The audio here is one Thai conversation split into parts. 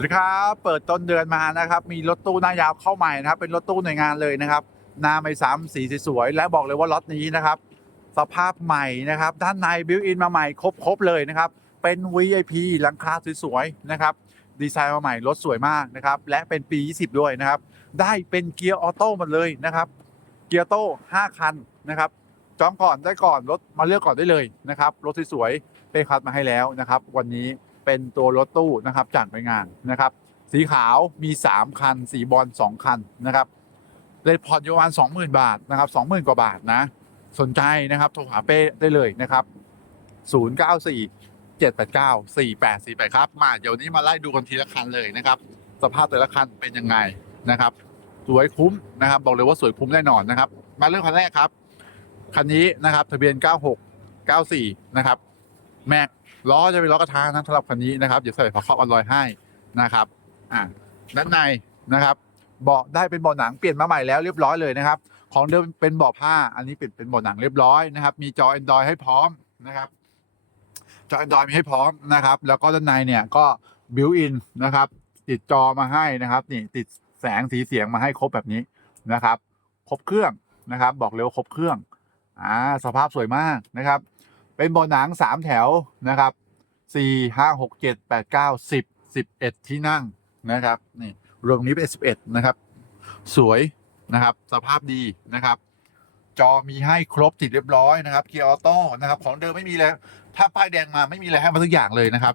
วัสดีครับ เปิดต้นเดือนมานะครับ มีรถตู้หน้ายาวเข้าใหม่นะครับ เป็นรถตู้หน่วยงานเลยนะครับ หน้าไม่ซ้ำสีสวยและบอกเลยว่าล็อตนี้นะครับ สภาพใหม่นะครับ ด้านในบิวอินมาใหม่ครบๆเลยนะครับ เป็น VIP หลังคาสวยๆนะครับ ดีไซน์มาใหม่รถสวยมากนะครับ และเป็นปี 20 ด้วยนะครับ ได้เป็นเกียร์ออโต้หมดเลยนะครับ เกียร์โต้5คันนะครับ จองก่อนได้ก่อนรถมาเลือกก่อนได้เลยนะครับ รถสวยๆเป็นคัดมาให้แล้วนะครับ วันนี้ เป็นตัวรถตู้นะครับจากหน่วยงานนะครับ สีขาวมี 3 คัน สีบอล2คันนะครับเลยผ่อนอยู่ประมาณ20,000 บาทนะครับ20,000 กว่าบาทนะ สนใจนะครับโทรหาเป้ได้เลยนะครับ 094 789 4848 ครับ มาเดี๋ยวนี้มาไล่ดูกันทีละคันเลยนะครับ สภาพแต่ละคันเป็นยังไงนะครับ สวยคุ้มนะครับ บอกเลยว่าสวยคุ้มแน่นอนนะครับ มาเรื่องคันแรกครับ คันนี้นะครับ ทะเบียน 96 94 นะครับ แม็ก ล้อจะเป็นล้อกระทะนะสำหรับคันนี้นะครับเดี๋ยวใส่ฝาครอบอลลอยให้นะครับอ่าด้านในนะครับเบาะได้เป็นเบาะหนังเปลี่ยนมาใหม่แล้วเรียบร้อยเลยนะครับ ของเดิมเป็นเบาะผ้า อันนี้เป็นเป็นเบาะหนังเรียบร้อยนะครับ มีจอ Android ให้พร้อมนะครับ จอ Android มีให้พร้อมนะครับ แล้วก็ด้านในเนี่ยก็บิวอินนะครับ ติดจอมาให้นะครับ นี่ติดแสงสีเสียงมาให้ครบแบบนี้นะครับ ครบเครื่องนะครับ บอกเลยว่าครบเครื่องอ่าสภาพสวยมากนะครับ เป็นเบาะหนังสามแถวนะครับสี่ห้าหกเจ็ดแปดเก้าสิบสิบเอ็ดที่นั่งนะครับนี่รวมนี้เป็นสิบเอ็ดนะครับ สวยนะครับ สภาพดีนะครับ จอมีให้ครบติดเรียบร้อยนะครับเกียร์ออโต้นะครับ ของเดิมไม่มีเลยถ้าป้ายแดงมาไม่มีอะไรให้มาทุกอย่างเลยนะครับ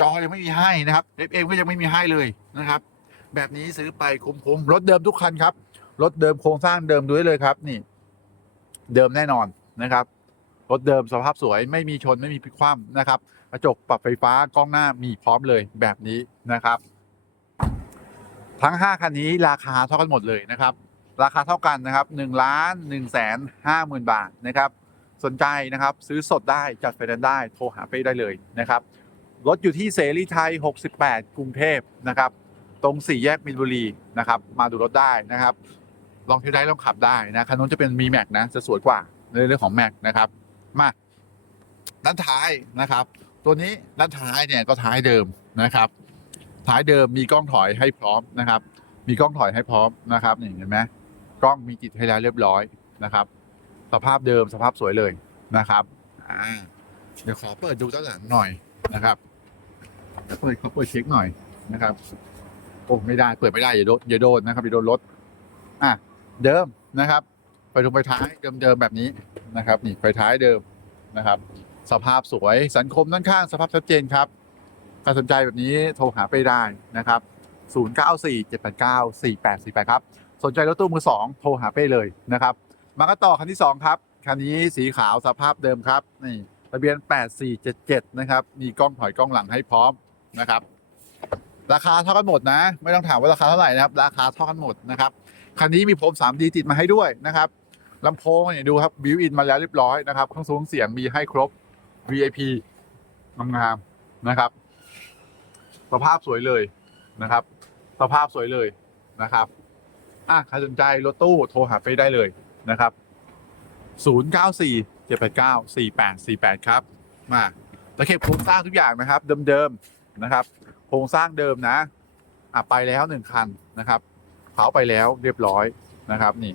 จอยังไม่มีให้นะครับ FM ก็ยังไม่มีให้เลยนะครับ แบบนี้ซื้อไปคุ้มๆรถเดิมทุกคันครับรถเดิมโครงสร้างเดิมด้วยเลยครับ นี่ เดิมแน่นอนนะครับ รถเดิมสภาพสวยไม่มีชนไม่มีพลิกคว่ำนะครับกระจกปรับไฟฟ้ากล้องหน้ามีพร้อมเลยแบบนี้นะครับ ทั้ง 5 คันนี้ราคาเท่ากันหมดเลยนะครับ ราคาเท่ากันนะครับ1ล้าน1แสน5หมื่นบาทนะครับ สนใจนะครับซื้อสดได้จัดไฟแนนซ์ได้โทรหาเป้ได้เลยนะครับรถอยู่ที่เสรีไทย 68 กรุงเทพนะครับ ตรงสี่แยกมินบุรีนะครับ มาดูรถได้นะครับ ลองเที่ยวได้ลองขับได้นะคันนู้นจะเป็นมีแม็กนะจะสวยกว่าในเรื่องของแม็กนะครับ มาด้านท้ายนะครับ ตัวนี้ด้านท้ายเนี่ยก็ท้ายเดิมนะครับ ท้ายเดิมมีกล้องถอยให้พร้อมนะครับ มีกล้องถอยให้พร้อมนะครับนี่เห็นไหมกล้องมีติดให้แล้วเรียบร้อยนะครับ สภาพเดิมสภาพสวยเลยนะครับเดี๋ยวขอเปิดดูด้านหลังหน่อยนะครับเปิดเขาเปิดเช็คหน่อยนะครับโอ้ไม่ได้เปิดไม่ได้อย่าโดนอย่าโดนนะครับอย่าโดนรถอะเดิมนะครับ ไปดูไฟท้ายเดิมๆแบบนี้ นะครับนี่ไฟท้ายเดิมนะครับ สภาพสวยสันคมด้านข้างสภาพชัดเจนครับใครสนใจแบบนี้โทรหาไปได้นะครับ 0947894848 ครับ สนใจรถตู้มือสองโทรหาเป้เลยนะครับ มากันต่อคันที่ 2 ครับ คันนี้สีขาวสภาพเดิมครับนี่ทะเบียน 8477 นะครับ มีกล้องถอยกล้องหลังให้พร้อมนะครับ ราคาเท่ากันหมดนะ ไม่ต้องถามว่าราคาเท่าไหร่นะครับ ราคาเท่ากันหมดนะครับ คันนี้มีพรม 3D ติดมาให้ด้วยนะครับ ลำโพงเนี่ยดูครับบิวอินมาแล้วเรียบร้อยนะครับเครื่องสูงเสียงมีให้ครบ VIP งามๆนะครับ สภาพสวยเลยนะครับ สภาพสวยเลยนะครับอะใครสนใจรถตู้โทรหาไปได้เลยนะครับ 094 789 4848 ครับ มาตะเข็บโครงสร้างทุกอย่างนะครับ เดิมๆนะครับ โครงสร้างเดิมนะอะไปแล้วหนึ่งคันนะครับเผาไปแล้วเรียบร้อยนะครับนี่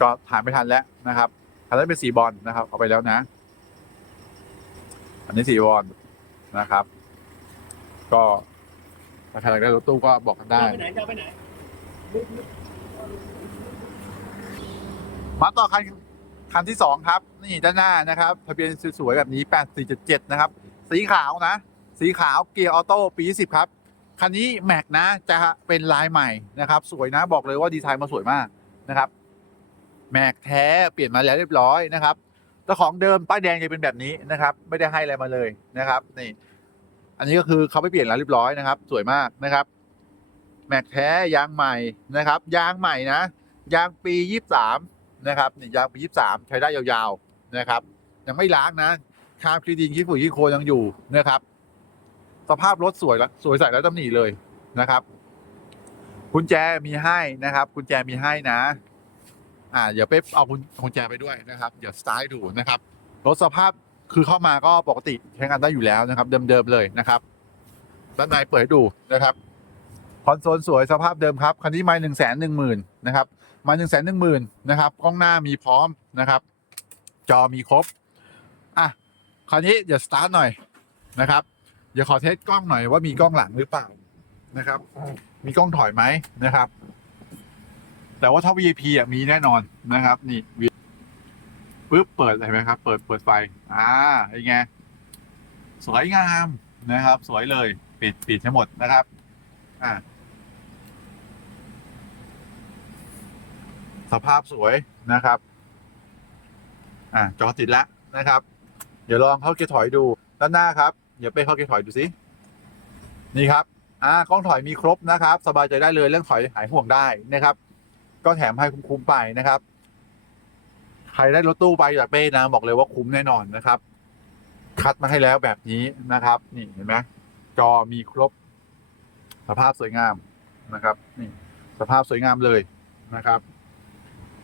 ก็ถ่ายไม่ทันแล้วนะครับคันนั้นเป็นสีบอลนะครับเอาไปแล้วนะ อันนี้สีบอลนะครับ ก็ถ้าใครอยากได้รถตู้ก็บอกกันได้จะไปไหนจะไปไหนมาต่อคันคันที่สองครับ นี่ด้านหน้านะครับทะเบียนสวยๆแบบนี้8477นะครับ สีขาวนะ สีขาวเกียร์ออโต้ปี10ครับคันนี้แม็กนะจะเป็นลายใหม่นะครับ สวยนะบอกเลยว่าดีไซน์มาสวยมากนะครับ แม็กแท้เปลี่ยนมาแล้วเรียบร้อยนะครับเจ้าของเดิมป้ายแดงจะเป็นแบบนี้นะครับ ไม่ได้ให้อะไรมาเลยนะครับนี่อันนี้ก็คือเขาไปเปลี่ยนแล้วเรียบร้อยนะครับ สวยมากนะครับแม็กแท้ยางใหม่นะครับ ยางใหม่นะ ยางปี23นะครับนี่ยางปี23ใช้ได้ยาวๆนะครับ ยังไม่ล้างนะคราบคลีดินขี้ฝุ่นขี้โคลนยังอยู่นะครับ สภาพรถสวยแล้วสวยใสแล้วตำหนิเลยนะครับกุญแจมีให้นะครับกุญแจมีให้นะ อ่าเดี๋ยวเป๊ปเอากุญกุญแจไปด้วยนะครับเดี๋ยวสตาร์ทดูนะครับรถสภาพคือเข้ามาก็ปกติใช้งานได้อยู่แล้วนะครับ เดิมๆเลยนะครับด้านในเปิดให้ดูนะครับคอนโซลสวยสภาพเดิมครับคันนี้ม่หนึ่งแสนหนึ่งหมื่นนะครับมาหนึ่งแสนหนึ่งหมื่นนะครับกล้องหน้ามีพร้อมนะครับ จอมีครบอะคราวนี้เดี๋ยวสตาร์ทหน่อยนะครับเดี๋ยวขอเทสกล้องหน่อยว่ามีกล้องหลังหรือเปล่านะครับ มีกล้องถอยไหมนะครับ แต่ว่าถ้า VIP อะมีแน่นอนนะครับ นี่ปุ๊บเปิดเห็นไหมครับ เปิดเปิดไฟ อ่าเป็นไงสวยงามนะครับ สวยเลย ปิดปิดให้หมดนะครับ อ่าสภาพสวยนะครับ อ่าจอติดแล้วนะครับ เดี๋ยวลองเข้าเกียร์ถอยดูด้านหน้าครับเดี๋ยวไปเข้าเกียร์ถอยดูสินี่ครับ อ่ากล้องถอยมีครบนะครับ สบายใจได้เลยเรื่องถอยหายห่วงได้นะครับ ก็แถมให้คุ้มๆไปนะครับ ใครได้รถตู้ไปจากเป้นะบอกเลยว่าคุ้มแน่นอนนะครับ คัดมาให้แล้วแบบนี้นะครับ นี่เห็นไหมจอมีครบ สภาพสวยงามนะครับ นี่ สภาพสวยงามเลยนะครับ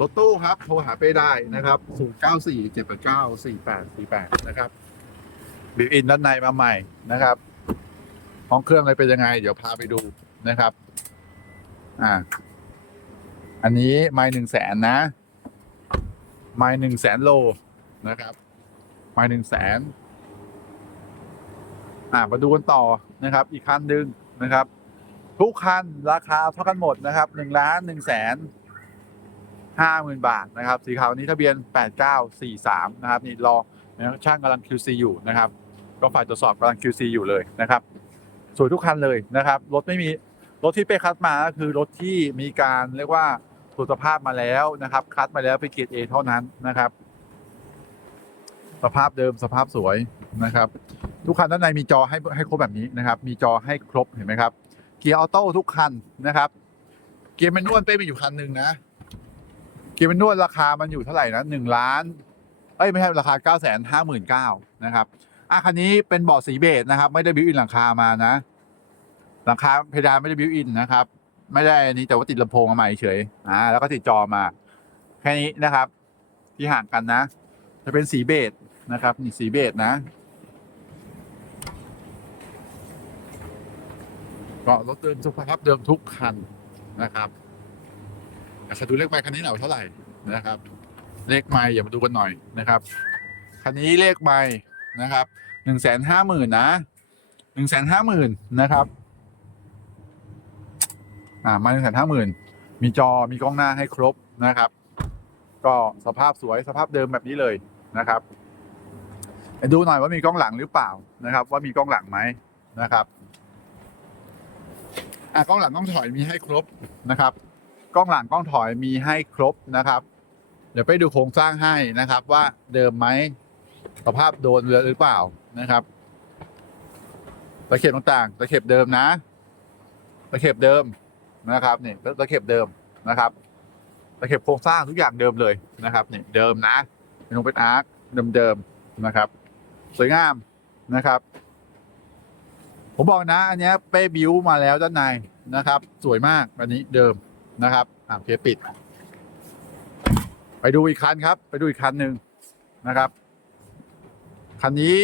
รถตู้ครับโทรหาเป้ได้นะครับ 0 9 4 7 8 9 4 8 4 8 นะครับบิวอินด้านในมาใหม่นะครับห้องเครื่องอะไรเป็นยังไง เดี๋ยวพาไปดูนะครับ อ่า อันนี้ไม่หนึ่งแสนนะ ไม่หนึ่งแสนโลนะครับ ไม่หนึ่งแสนอ่ามาดูกันต่อนะครับ อีกคันหนึ่งนะครับ ทุกคันราคาเท่ากันหมดนะครับหนึ่งล้านหนึ่งแสนห้าหมื่นบาทนะครับ สีขาวนี้ทะเบียนแปดเก้าสี่สามนะครับ นี่รอนะครับช่างกำลัง QC อยู่นะครับ ก็ฝ่ายตรวจสอบกำลัง QC อยู่เลยนะครับสวยทุกคันเลยนะครับ รถไม่มีรถที่เป้คัดมาก็คือรถที่มีการเรียกว่า ตรวจสภาพมาแล้วนะครับ คัดมาแล้วไปเกียรดเอเท่านั้นนะครับ สภาพเดิมสภาพสวยนะครับ ทุกคันด้านในมีจอให้ให้ครบแบบนี้นะครับ มีจอให้ครบเห็นไหมครับ เกียร์ออโต้ทุกคันนะครับ เกียร์แมนนวลเป้มีอยู่คันหนึ่งนะ เกียร์แมนนวลราคามันอยู่เท่าไหร่นะหนึ่งล้าน เอ้ยไม่ใช่ราคาเก้าแสนห้าหมื่นเก้านะครับอะคันนี้เป็นเบาะสีเบจนะครับ ไม่ได้บิวอินหลังคามานะ หลังคาเพดานไม่ได้บิวอินนะครับ ไม่ได้อันนี้แต่ว่าติดลำโพงมาใหม่เฉยอ่าแล้วก็ติดจอมา แค่นี้นะครับ ที่ห่างกันนะ จะเป็นสีเบจนะครับนี่สีเบจนะก็รถเดิมสภาพเดิมทุกคันนะครับอะขอดูเลขไมค์คันนี้หน่อยเท่าไหร่นะครับ เลขไมค์อย่ามาดูกันหน่อยนะครับ คันนี้เลขไมค์นะครับหนึ่งแสนห้าหมื่นนะหนึ่งแสนห้าหมื่นนะครับ อ่ามาหนึ่งแสนห้าหมื่นมีจอมีกล้องหน้าให้ครบนะครับ ก็สภาพสวยสภาพเดิมแบบนี้เลยนะครับดูหน่อยว่ามีกล้องหลังหรือเปล่านะครับ ว่ามีกล้องหลังไหมนะครับอะกล้องหลังกล้องถอยมีให้ครบนะครับ กล้องหลังกล้องถอยมีให้ครบนะครับ เดี๋ยวไปดูโครงสร้างให้นะครับ ว่าเดิมไหมสภาพโดนเรือหรือเปล่านะครับตะเข็บต่างๆตะเข็บเดิมนะตะเข็บเดิม นะครับนี่ตะเข็บเดิมนะครับตะเข็บโครงสร้างทุกอย่างเดิมเลยนะครับนี่เดิมนะเป็นองเป็นอาร์คเดิมๆนะครับ สวยงามนะครับ ผมบอกนะ อันนี้เป้บิวมาแล้วด้านในนะครับ สวยมากอันนี้เดิมนะครับอ่าเคปิด ไปดูอีกคันครับ ไปดูอีกคันหนึ่งนะครับ คันนี้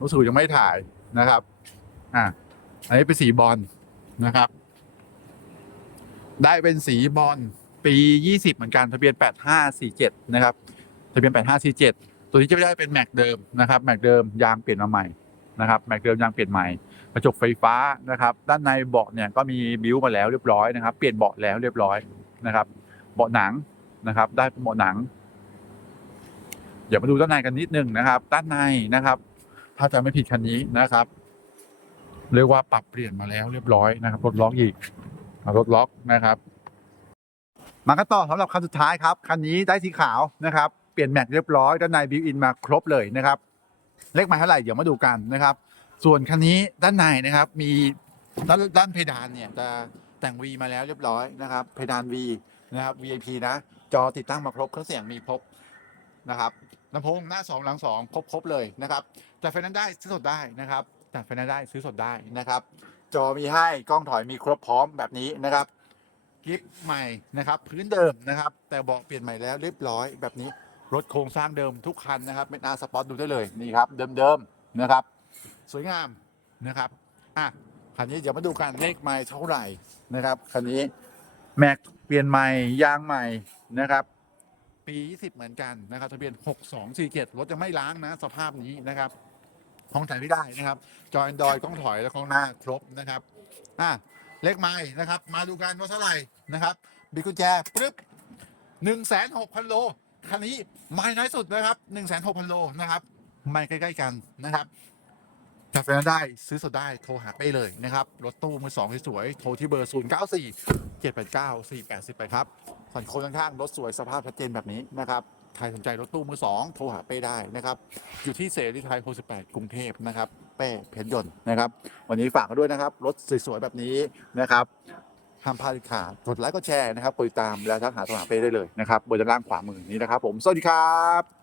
รู้สึกยังไม่ถ่ายนะครับ อ่าอันนี้เป็นสีบอลนะครับ ได้เป็นสีบอลปี 20 เหมือนกันทะเบียน 8547 นะครับ ทะเบียน 8547 ตัวนี้จะไม่ได้เป็นแม็กเดิมนะครับแม็กเดิมยางเปลี่ยนมาใหม่นะครับแม็กเดิมยางเปลี่ยนใหม่กระจกไฟฟ้านะครับ ด้านในเบาะเนี่ยก็มีบิวมาแล้วเรียบร้อยนะครับ เปลี่ยนเบาะแล้วเรียบร้อยนะครับ เบาะหนังนะครับ ได้เป็นเบาะหนังเดี๋ยวมาดูด้านในกันนิดนึงนะครับ ด้านในนะครับ ถ้าจะไม่ผิดคันนี้นะครับ เรียกว่าปรับเปลี่ยนมาแล้วเรียบร้อยนะครับรถล็อกอีก รถล็อกนะครับมากันต่อสำหรับคันสุดท้ายครับ คันนี้ได้สีขาวนะครับ เปลี่ยนแม็กเรียบร้อยด้านในบิวอินมาครบเลยนะครับ เลขหมายเท่าไหร่เดี๋ยวมาดูกันนะครับ ส่วนคันนี้ด้านในนะครับมีด้านด้านเพดานเนี่ยจะแต่ง V มาแล้วเรียบร้อยนะครับ เพดาน V นะครับ VIP นะ จอติดตั้งมาครบเครื่องเสียงมีครบนะครับลำโพงหน้าสองหลังสองครบครบเลยนะครับจัดไฟแนนซ์ได้ซื้อสดได้นะครับจัดไฟแนนซ์ได้ซื้อสดได้นะครับ จอมีให้กล้องถอยมีครบพร้อมแบบนี้นะครับกิฟใหม่นะครับ พื้นเดิมนะครับ แต่เบาะเปลี่ยนใหม่แล้วเรียบร้อยแบบนี้รถโครงสร้างเดิมทุกคันนะครับเป็นอาสปอร์ตดูได้เลยนี่ครับ เดิมๆนะครับ สวยงามนะครับอะคันนี้เดี๋ยวมาดูกันเลขไม้เท่าไหร่นะครับคันนี้แม็กเปลี่ยนใหม่ยางใหม่นะครับ ปี 20 เหมือนกันนะครับทะเบียน 6247รถจะไม่ล้างนะ สภาพนี้นะครับ ของถ่ายไม่ได้นะครับ จอยดอยต้องถอยและข้างหน้าครบนะครับอะเล็กไม้นะครับ มาดูกันว่าเท่าไหร่นะครับบิ๊กุญแจปึ๊บหนึ่งแสนหกพันโลคันนี้ไม้น้อยสุดนะครับหนึ่งแสนหกพันโลนะครับไม่ใกล้ ๆ กันนะครับ จัดไฟแนนซ์ได้ซื้อสดได้โทรหาเป้เลยนะครับ รถตู้มือสองสวยๆโทรที่เบอร์ 0 9 4 7 8 9 4 8 0ไปครับสันโค้งข้างๆ รถสวยสภาพชัดเจนแบบนี้นะครับ ใครสนใจรถตู้มือสองโทรหาเป้ได้นะครับ อยู่ที่เสรีไทย68กรุงเทพนะครับ เป้เพชรยนต์นะครับ วันนี้ฝากกันด้วยนะครับ รถสวยๆแบบนี้นะครับห้ามพลาดเด็ดขากดไลค์กดแชร์นะครับกดติดตามแล้วทักหาโทรหาเป้ได้เลยนะครับบนด้านล่างขวามือนี้นะครับ ผมสวัสดีครับ